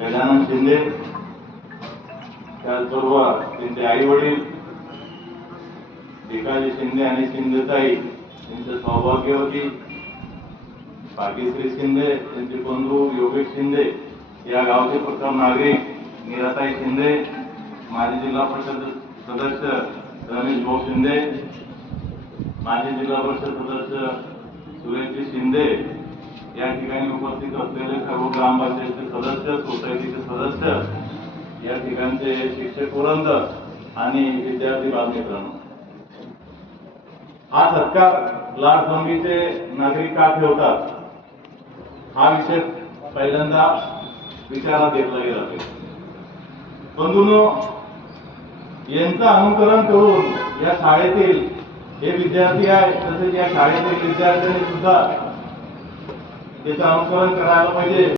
गजानन शिंदे, त्याचबरोबर त्यांचे आई वडील भिकाजी शिंदे आणि शिंदेताई यांचे सौभाग्यवती भाग्यश्री शिंदे, त्यांचे बंधू योगेश शिंदे, या गावचे प्रथम नागरिक मीराताई शिंदे, माजी जिल्हा परिषद सदस्य रमेश भाऊ शिंदे, माजी जिल्हा परिषद सदस्य सुरेशजी शिंदे, या ठिकाणी उपस्थित असलेले सर्व ग्रामपंचायतचे सदस्य, सोसायटीचे सदस्य, या ठिकाणचे शिक्षक वृंद आणि विद्यार्थी बालमित्रांनो, हा सत्कार लाडसंगीचे नागरिक का ठेवतात हा विषय पहिल्यांदा विचारात घेतला गेला आहे। बंधूंनो, यांचं अनुकरण करून या शाळेतील हे विद्यार्थी आहे तसेच या शाळेतील विद्यार्थ्यांनी सुद्धा त्याचं अनुकरण करायला पाहिजे।